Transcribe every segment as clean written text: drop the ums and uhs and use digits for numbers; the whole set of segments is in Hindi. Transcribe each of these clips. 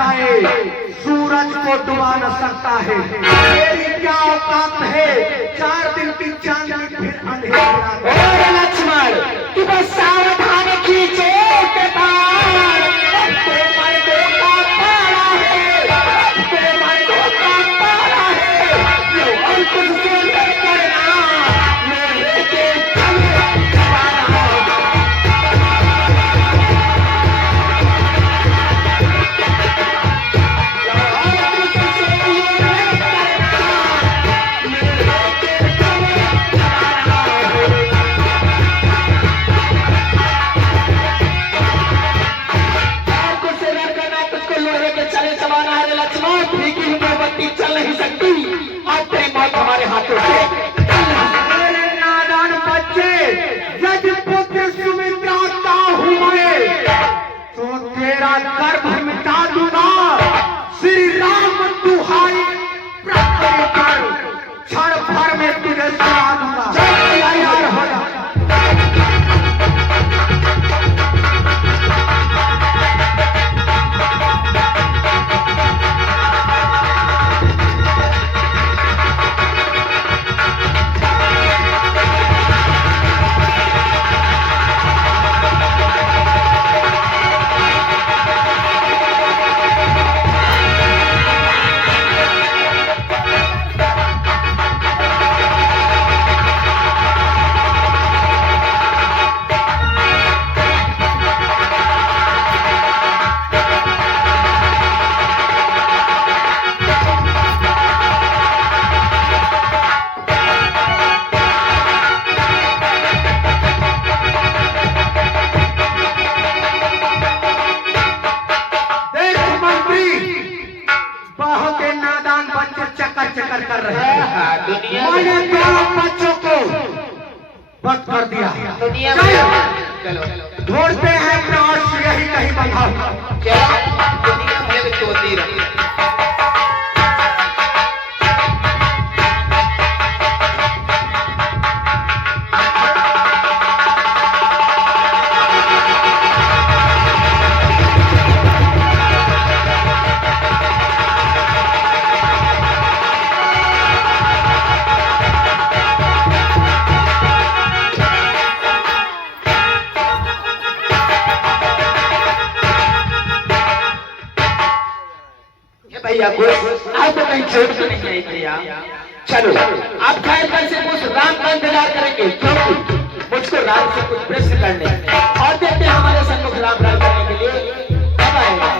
जाए सूरज को डुबा न सकता है। तेरी क्या औकात है 4 दिन की चांदनी फिर अंधेरा। लक्ष्मण तू बस सावधान खींचे चल नहीं सकती। आज तेरी मौत हमारे हाथों से। मेरे नादान बच्चे, यदि पुत्र सुमित्रा का हुए तो तेरा गर्भ मिटा दूंगा। श्री राम दुहाई प्राप्त कर क्षण भर में तुझे सुना दूंगा। तैयार हो जा। चक्कर कर रहे हैं। मैंने दोनों बच्चों को बंद कर दिया। चलो ढूंढते हैं प्राण यही कहीं बंधा। दुनिया में चोती रही। भैया आप तो कहीं चोट तो नहीं आई भैया। चलो आप खैर कर से कुछ राम का इंतजार करेंगे, क्योंकि मुझको राम से कुछ प्रश्न करने और देखते हैं हमारे सन्मुख राम राज करने के लिए कब आएगा।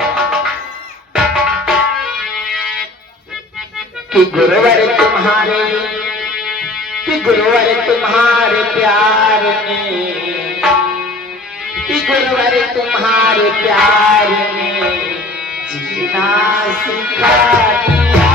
कि गुरुवर तुम्हारे प्यार में, कि गुरुवर तुम्हारे प्यार में जीना सिखा दिया।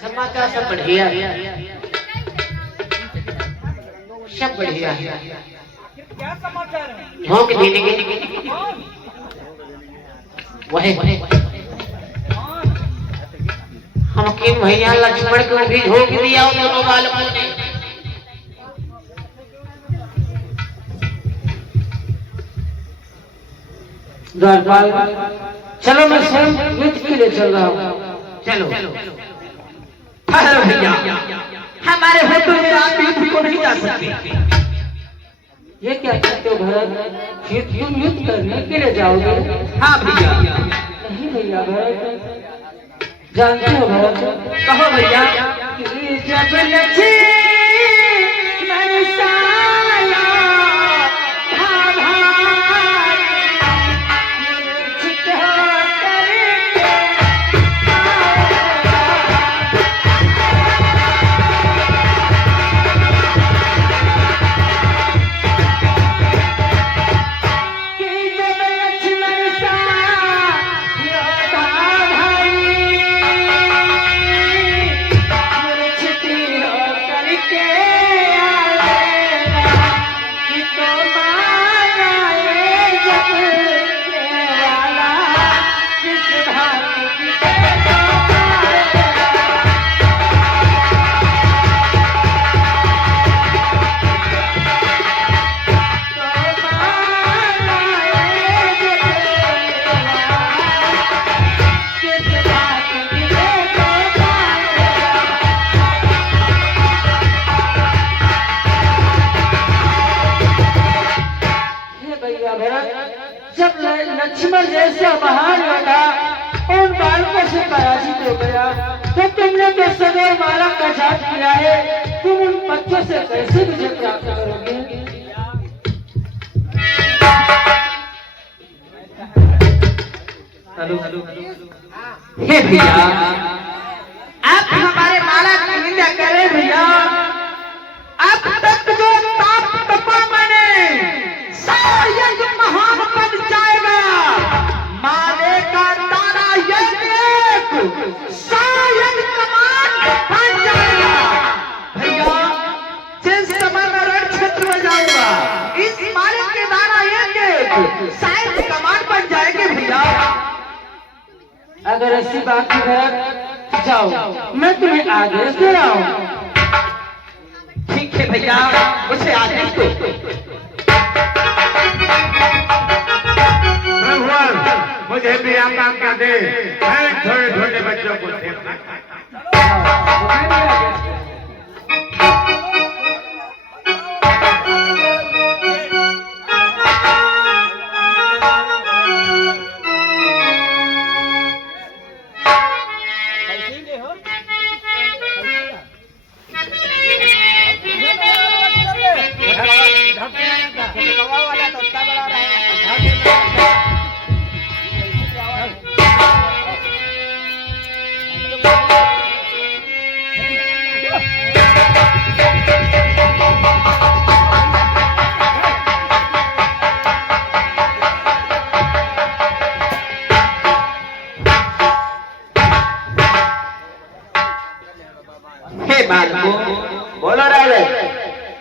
समाचार सब बढ़िया, सब बढ़िया। क्या समाचार है? भोंक देने के वही हमके भैया लक्ष्मण को भी झोंक दिया दोनों बालकों ने। चलो मैं स्वयं युद्ध के लिए चल रहा हूँ। चलो ठहरो भैया, हमारे होटल में आप युद्ध को नहीं जा सकते। ये क्या कहते हो भरत? तुम युद्ध करने के लिए जाओगे? हाँ भैया। नहीं भैया भरत, जानते हो भरत, कहो भैया। कि जब लक्ष्मी बरसाया भाभा छिटो करके कि जब लक्ष्मण सा योद्धा भाई मूर्छित होकर के आएगा कि तो मारा ये जब के वाला किस भांति की देखो जब लक्ष्मण जैसा महान योद्धा उन बालकों से पराजित हो गया तो तुमने तो सदैव माला का जाप किया है, तुम उन बच्चों से कैसे विजय प्राप्त करोगे? हे भैया, आप हमारे माला की निंदा करें भैया। अब तक जो ताप तपा मैंने शायद महान बन जाएगा। माले का तारा एक शायद कमान बन जाएगा। भैया, जिस समय मैं रण क्षेत्र में जाऊंगा इस माले के दाना एक शायद कमान बन जाएंगे भैया। अगर ऐसी बात है भरत, जाओ मैं तुम्हें आदेश दे रहा हूँ। ठीक है भैया, उसे आदेश दो। प्रभु मुझे भी आराम कर दे, मैं थोड़े छोटे बच्चों को देखना। बोलो राजा,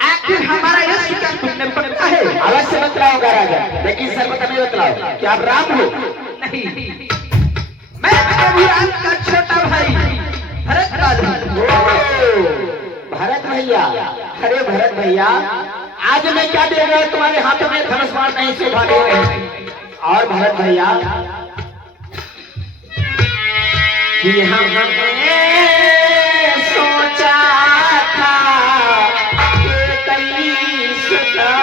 आखिर हमारा यश क्या तुमने पता है? अवश्य बतलाओगा राजा, लेकिन सर्वथा नहीं बतलाओ। क्या आप राम हो? नहीं, मैं रघुराम का छोटा भाई भरत लाल। भरत भैया, अरे भरत भैया, आज मैं क्या दे रहा हूँ तुम्हारे हाथों में? धनुष बाण नहीं शोभा दे रहे। और भरत भैया, कि हमने सोचा था कि कई सुधा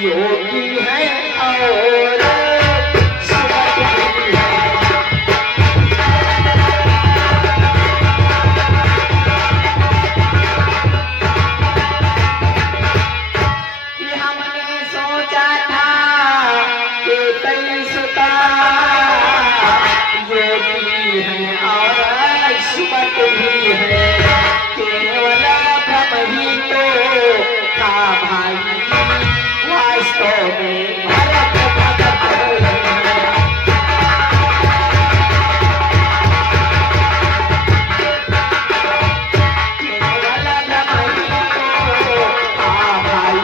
योगी है और सुबह कि हमने सोचा था कि कई सुधा योगी है और सुबह भी है, केवल भ्रम ही तो था भाई, वास्तव में भरत भगत है। केवल भ्रम ही तो था भाई,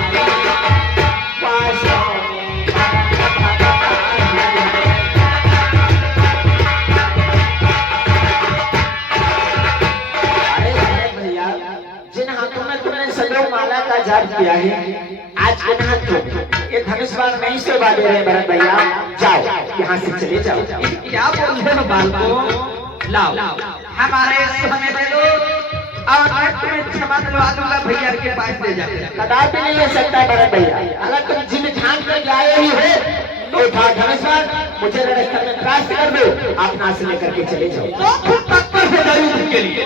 वास्तव में भरत भगत है। जिन हाथों में तुमने सदैव माला का जाप किया है, आज के हाथों ये धनुष बाण नहीं शोभा दे रहे भरत भैया। जाओ यहाँ से चले जाओ। क्या बोल रहे हो बालको? लाओ हमारे समय दे दो और मैं तुम्हें क्षमा दिलवा दूंगा भैया के पास ले जाकर। कदापि नहीं हो सकता बड़े भैया। अगर तुम जिन ठान कर आए ही हो तो उठा धनुष्मान मुझे रणस्थल में परास्त कर दो, अपना से लेकर के चले जाओ। तो फिर तत्पर से जरूर के लिए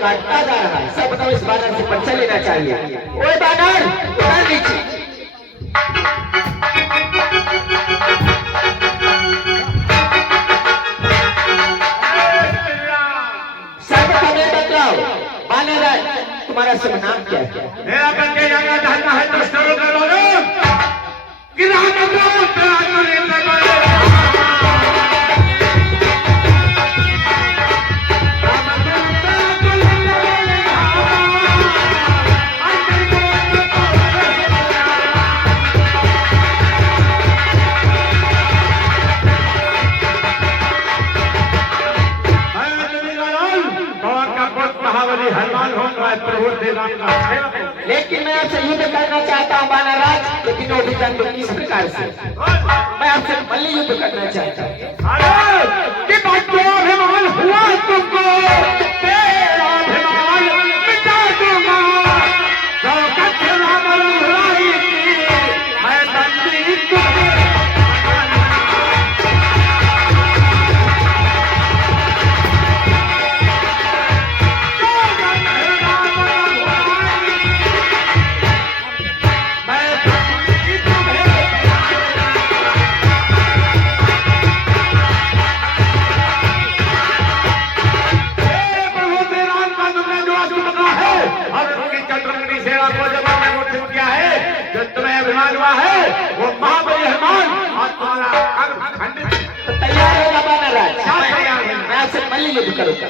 काटता जा रहा है, सब बताओ इस बानर से पर्चा लेना चाहिए। ओए बानर उतर नीचे। सब हमें बतलाओ बानर तुम्हारा शुभ नाम क्या है? मेरा बच्चे जाना चाहता है तो शुरू करो कि राम हनुमान हो प्रभु श्री राम का सेवक हूं। लेकिन मैं आपसे युद्ध करना चाहता हूँ बानरराज, लेकिन वो भी जानते किस प्रकार से। मैं आपसे मल्ल युद्ध करना चाहता हूँ। कि बच्चों अभिमान हुआ तुमको, तेरा अभिमान मिटा दूंगा। शौकत राम रघुराई की, मैं बंदी तुम्हें हुआ है वो महाबली हनुमान और तुम्हारा कर्म खंडित। तैयार होगा बानरराज? तैयार है। मैं आपसे मल्ल युद्ध करूंगा।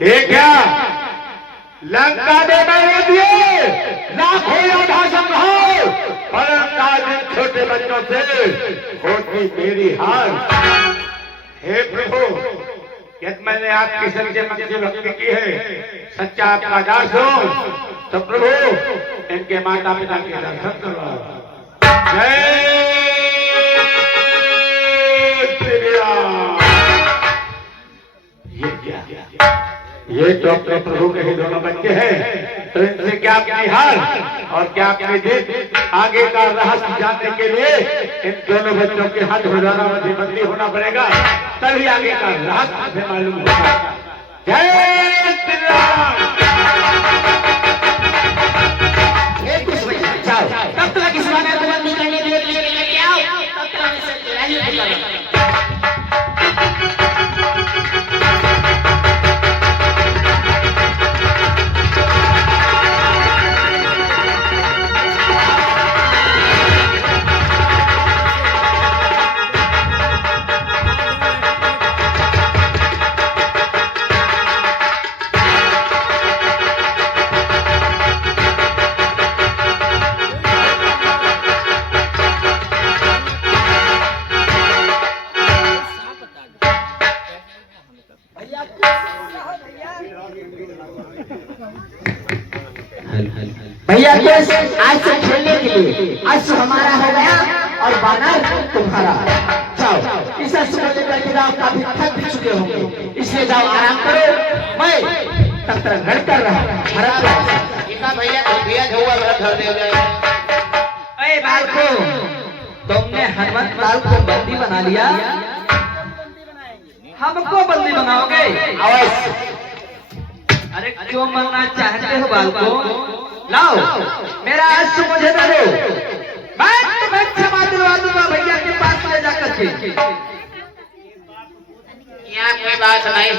ये क्या लंका में मैंने दिए लाखों योद्धा संभाल, परंतु आज इन छोटे बच्चों से होती मेरी हार। हे प्रभु, यदि मैंने आपकी सच्चे मन से भक्ति की है, सच्चा आपका दास हूं, तो प्रभु इनके माता पिता के दर्शन करो। जय श्री राम। ये क्या? ये तो अपने प्रभु के ही दोनों बच्चे हैं, तो इनसे क्या अपनी हार और क्या अपने दिन आगे का रहस्य जानने के लिए इन दोनों बच्चों के हाथ रोजाना मुझे बंदी होना पड़ेगा, तभी आगे का रहस्य मुझे मालूम होगा। जय श्री राम। तब तक इस बानर को बंदी करने के लिए लेके आओ, तब तक मैं इसे लड़ाई करूंगा। भैया केस आज से खेलने के लिए अश्व हमारा हो गया और बानर तुम्हारा। जाओ इस अश्व को लेकर के जाओ, काफी थक भी चुके होंगे, इसलिए जाओ आराम करो। मैं तब तक घर कर रहा भैया घर दे जाए। अरे बालको, तुमने हनुमत लाल को बंदी बना लिया, हमको बंदी बनाओगे? अवश्य। अरे क्यों मरना चाहते हो बालको? लाओ मेरा अश्व मुझे दे दो, मैं तुम्हें क्षमा दिलवा दूंगा भैया के पास ले जाकर के। यहाँ कोई बात नहीं,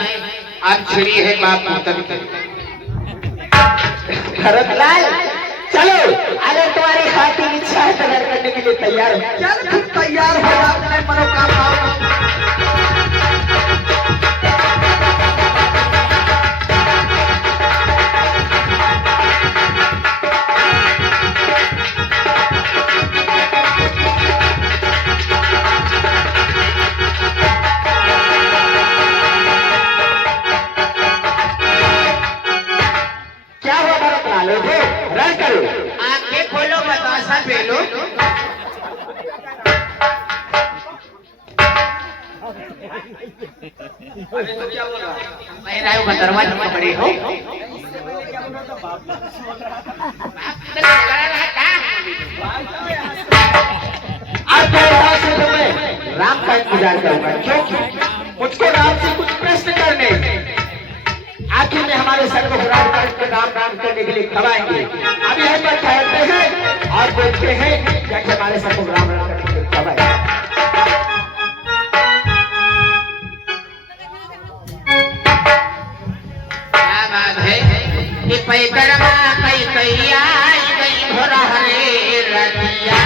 अब छिड़ी है बाप पुत्र की। भरतलाल चलो, अगर तुम्हारी खातिर इच्छा है तो घर करने के लिए तैयार हो। चल फिर तैयार हो जा अपने मनोकामना। क्या हुआ भरतलाल, उठो, रन करो, आंखें खोलो, बतासा पेलो। मैं दरवाजा पकड़ी हो। अब से तो मैं राम का इंतजार करूंगा, क्योंकि मुझको राम से कुछ प्रश्न करने। आखिर में हमारे सर्वपुराण करके राम राम करने के लिए कब आएंगे? अब यहीं पर ठहरते हैं और देखते हैं कि हमारे सर्वपुराण राम करने के लिए कब आएंगे। क्या बात है कि पैकरमा कई कई आई गई भोरा हरे रतिया।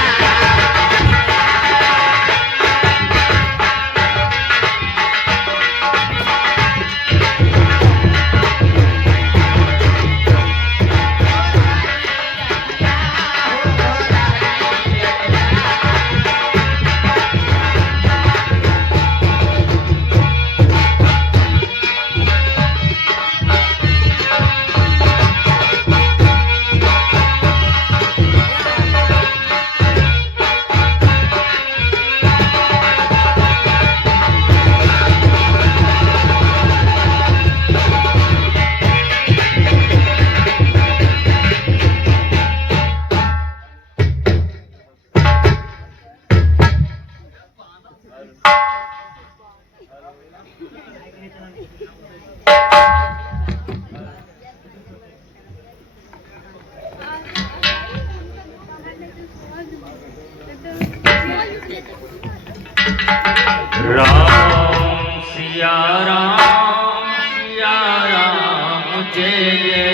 राम सिया राम जय जय।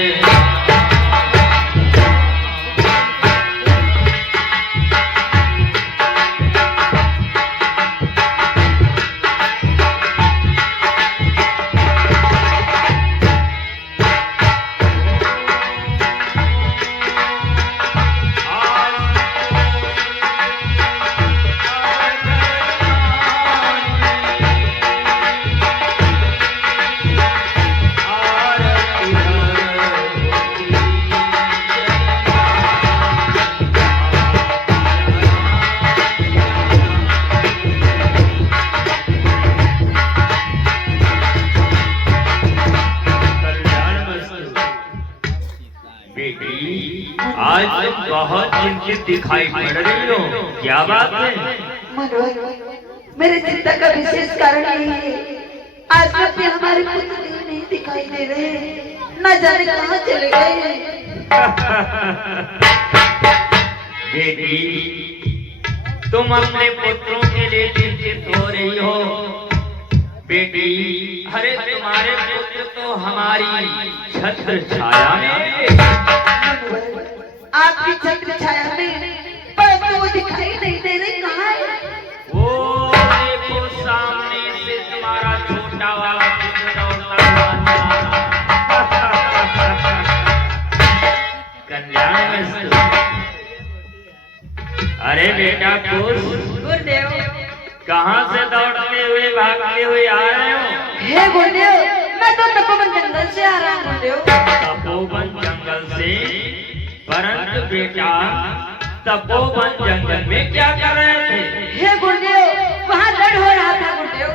आज बहुत चिंतित दिखाई पड़ रही हो, क्या बात है? मनोहर, मेरे चिंता का विशेष कारण यही है, आज तक भी हमारे पुत्र नहीं दिखाई दे रहे, न जाने कहाँ चले गए। बेटी, तुम अपने पुत्रों के लिए चिंतित हो रही हो। बेटी, अरे तुम्हारे पुत्र तो हमारी छत्र छाया में। आपकी छत्र छाया में, पर वो दिखाई नहीं दे रहे, कहाँ है? वो देखो सामने से तुम्हारा छोटा वाला पुत्र दौड़ता हुआ। कल्याण में। अरे बेटा खुश, गुरुदेव, कहाँ से दौड़ते हुए भागते हुए आ रहे हो? हे गुरुदेव, मैं तो तपोवन जंगल से आ रहा हूँ गुरुदेव। तपोवन जंगल से? परंतु बेटा, तपोवन जंगल में क्या कर रहे थे? हे गुरुदेव, वहाँ लड़ हो रहा था गुरुदेव।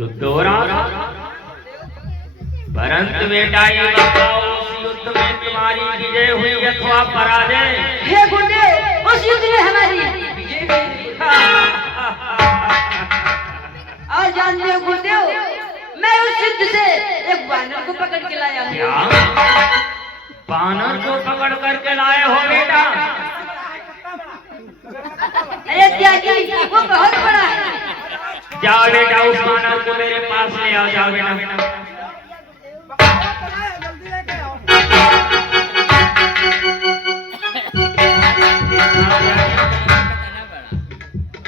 युद्ध हो रहा था? परंतु बेटा ये बताओ, उस युद्ध में तुम्हारी विजय हुई अथवा पराजय? हे गुरुदेव, उस युद्ध में हमारी विजय हुई। और जानते हो गुरुदेव, मैं उस युद्ध से एक बानर को पकड़ के लाया हूँ। क्या बानर को पकड़ करके लाए हो बेटा? अरे त्यागी, वो बहुत बड़ा है। जाओ बेटा उस वानर को मेरे पास ले आओ, जाओ बेटा।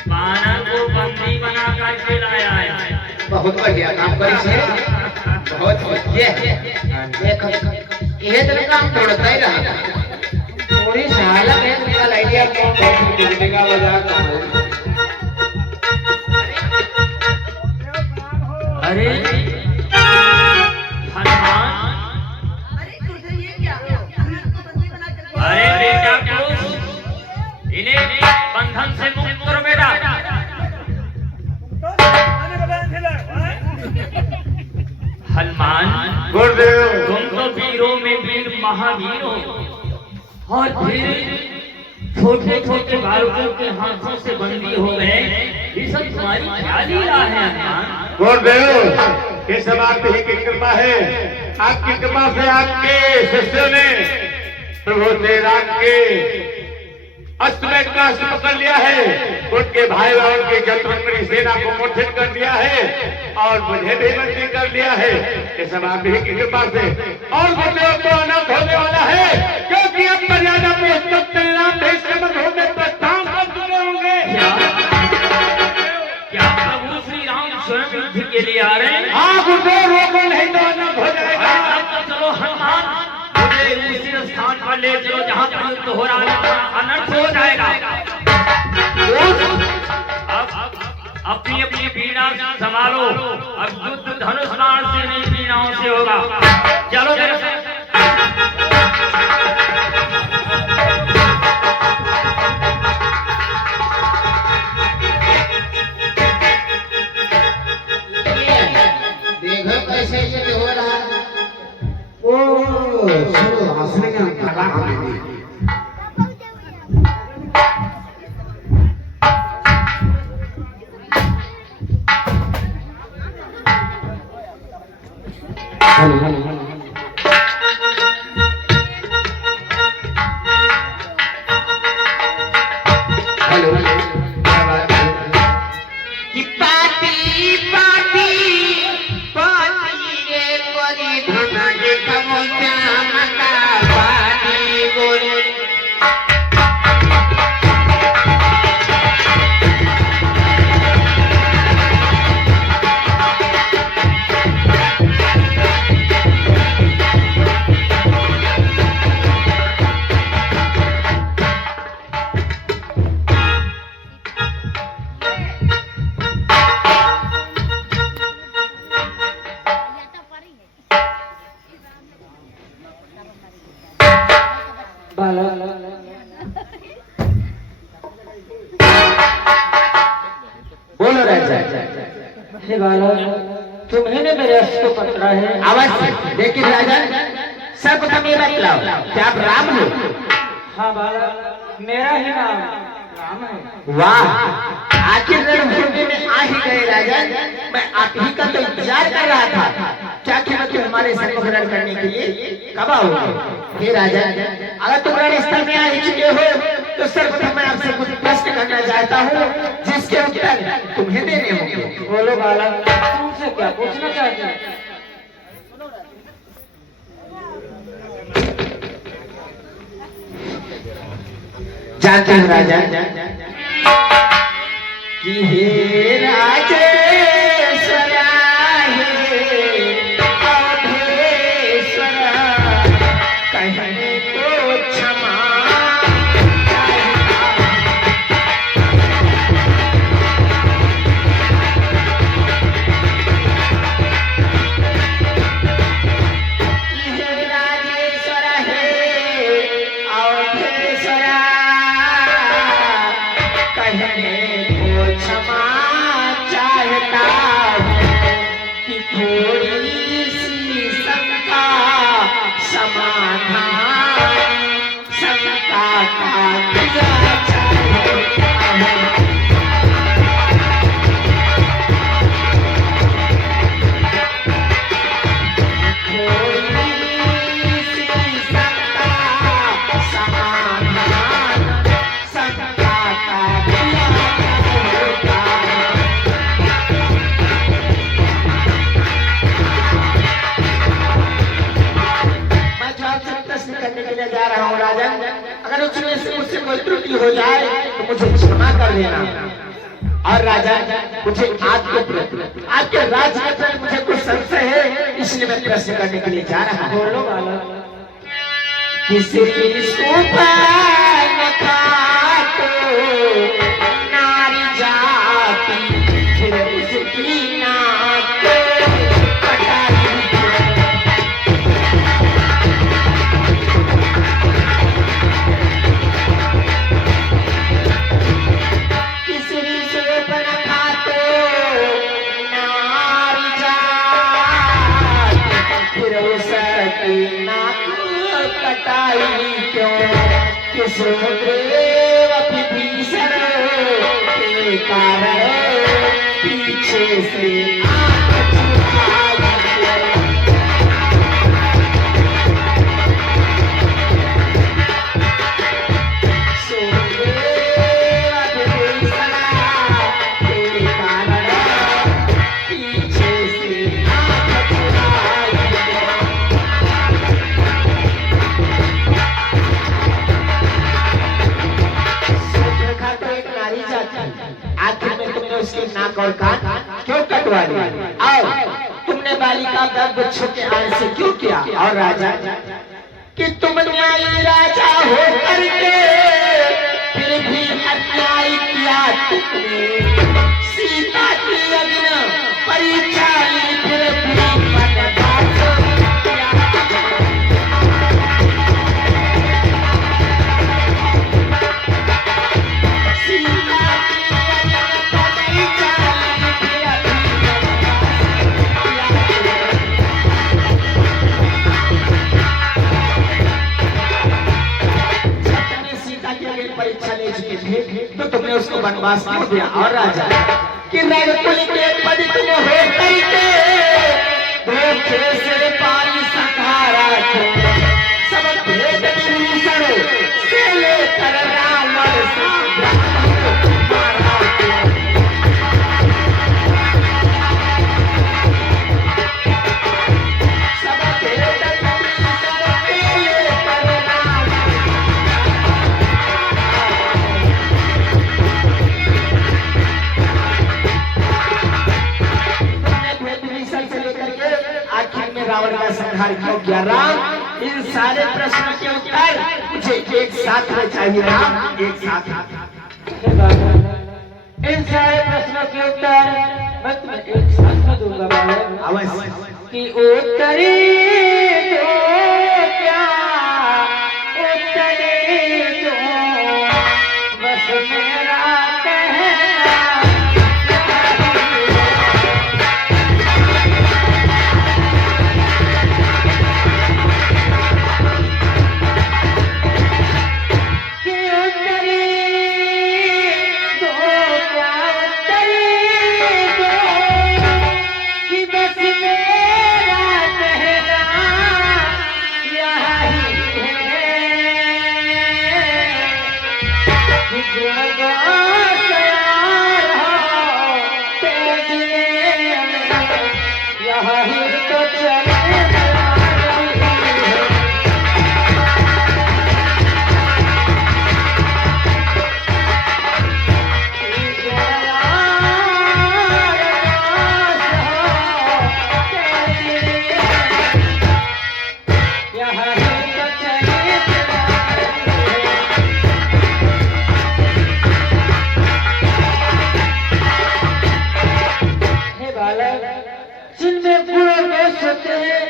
वानर को बंदी बना करके लाया है। बहुत बढ़िया काम करी से, बहुत बढ़िया। देखो ये तो काम तोड़ता ही रहा, थोड़ी साल में निकल आइडिया कौन बिजली का मजाक। अरे हनुमान, अरे बेटा क्यों इन्हें बंधन से मुक्त करो बेटा। हनुमान गुरुदेव तुम तो वीरों में वीर महावीर हो, और फिर छोटे छोटे बालकों के हाथों से बंदी हो गए, ये सब तुम्हारी क्या लीला है हनुमान? गुरुदेव ये सब आपकी की कृपा है। आपकी कृपा से आपके शिष्यों ने प्रभु श्री राम के अश्वमेध का अस्त्र पकड़ लिया है, उनके भाई और उनकी जंतुमंत्री सेना को मूर्छित कर दिया है और मुझे भी बंदी कर लिया है। ये सब आप ही की कृपा से। और गुरुदेव तो अनर्थ होने वाला है, क्योंकि अब मर्यादा पुरुषोत्तम श्री राम देश के मधुर में प्रस्थान कर चुके होंगे। क्या प्रभु श्री राम स्वयं युद्ध के लिए आ रहे हैं? हाँ गुरुदेव, रोको नहीं तो अनर्थ हो जाएगा। अब तो चलो हनुमान, मुझे उसी स्थान पर ले चलो जहाँ पर युद्ध हो रहा है, अनर्थ हो जाएगा। अब अपनी अपनी वीणा संभालो, अब युद्ध धनुष बाण से नहीं वीणाओं से होगा। चलो मेरे साथ। देखो कैसे ये हो रहा है। ओ सुनो हंसने का कला हमें हेलो कि पाती पाती पाती रे कोरी धना जे कमो श्याम का पाती गोरी। बोलो राजा। हे बालक, तुम्हें ने मेरे अस्त्र को पकड़ा है। अवश्य, लेकिन राजा सर्वप्रथम ये बतलाओ, क्या आप राम हो? हाँ बालक, मेरा ही नाम राम है। वाह, आखिर रणभूमि में आ ही गए राजा। मैं आप ही का तो इंतजार कर रहा था। क्या कीमत है हमारे संग रण करने के लिए? कब आओगे? हे राजा, अगर तुम रण स्थल में आ ही चुके हो तो सर्वप्रथम मैं आपसे कुछ प्रश्न करना चाहता हूँ, जिसके उत्तर तुम्हें देने होंगे। बोलो बालक, तुमसे क्या पूछना चाहते हो? जानते हो राजा कि हे राजेश्वरा हे अवधेश्वरा कहने को क्षमा हे राजेश्वरा हे अवधेश्वरा कहने को क्षमा चाहता हूँ कि थोड़ी सी शंका समाधान शंका का दिया चाहता हूँ। थोड़ी सी शंका समाधान शंका का दिया चाहता हूँ। लिखने जा रहा हूँ राजन, अगर उसमें से मुझसे कोई त्रुटि हो जाए तो मुझे क्षमा कर देना। और राजा, मुझे आपके राज्य के प्रति मुझे कुछ संशय है, इसलिए मैं प्रश्न करने के लिए जा रहा हूँ। बोलो बालक। किसी सुपन खातो नारी जाति, फिर उसकी नाक कटाई। किसी सुपन खातो नारी जाति, फिर उसकी नाक कटाई क्यों? किस देव विभीषण के कारण पीछे से आंख चुराई क्यों? सुदेव विभीषण के कारण पीछे से आंख चुराई क्यों? देखा तो एक नारी जाति, आखिर में तुमने उसके नाक और कान क्यों कटवा लिए? और तुमने बालिका का दर्द छुपे आने से क्यों किया? और राजा, कि तुम न्यायी राजा हो करके फिर भी अन्याय किया तुमने। सीता की अग्नि परीक्षा ली, फिर भी बर्दाश्त किया। सीता की अग्नि परीक्षा ली, फिर भी बर्दाश्त किया। जब तुमने सीता की अग्नि परीक्षा ले चुके थे तो तुमने उसको वनवास क्यों दिया? और राजा, कि रघुकुल के पद तुम हो करके धोखे से पाली संहारा क्यों? सब भेद विभीषण से लेकर रावण संग्राम मारा क्यों? सब भेद विभीषण से लेकर रावण से लेकर के आखिर में रावण का संहार क्यों किया? राम, इन सारे प्रश्नों के उत्तर मुझे एक साथ में चाहिए। राम, एक साथ। हे बालक, इन सारे प्रश्नों के उत्तर मैं तुम्हें एक साथ में दूंगा बालक। अवश्य। कि उत्तरी दो क्या, उत्तरी दो, बस मेरा कहना। कि उत्तरी दो क्या, उत्तरी दो, कि बस मेरा कहना यही है। कि गुणगान तैयार हो तेजने में, यही तो चले रही है। जिनमें गुण और दोष होते हैं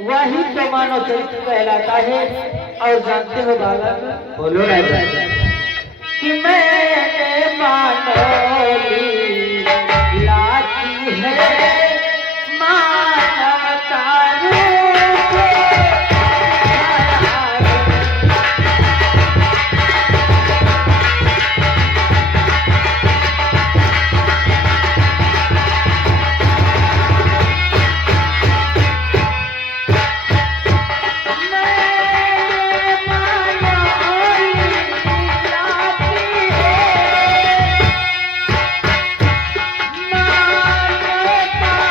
वही तो मानव चरित्र कहलाता है। और जानते हो बालक, बोलो राजा। कि मैंने मानवली लाती है मानवता रूप धारा। मानवता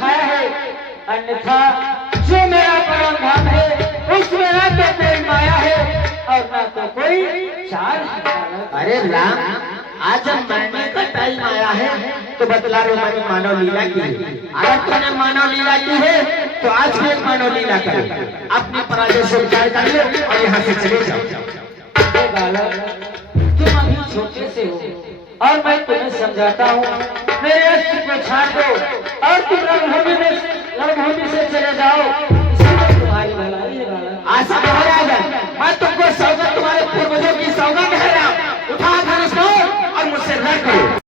दिखाया है, अन्यथा जो मेरा परम धाम है उसमें ना तो कोई माया है और ना तो कोई चाल है। अरे राम, आज जब मरने का टाइम आया है तो बतला रहे मैंने मानव लीला की है। अगर तूने मानव लीला की है तो आज भी एक मानव लीला करो, अपनी पराजय से विचार कर लो और यहाँ से चले जाओ। हे बालक, तुम अभी छोटे से हो और मैं तुम्हें समझाता हूँ। मेरे अस्त्र को छाड़ दो और तुम रणभूमि से चले जाओ, इसी में तुम्हारी भलाई है बालक। आशा महाराज, मैं तुमको सौगंध, तुम्हारे पूर्वजों की सौगंध है राम, उठा धनुष और मुझसे लड़ करो।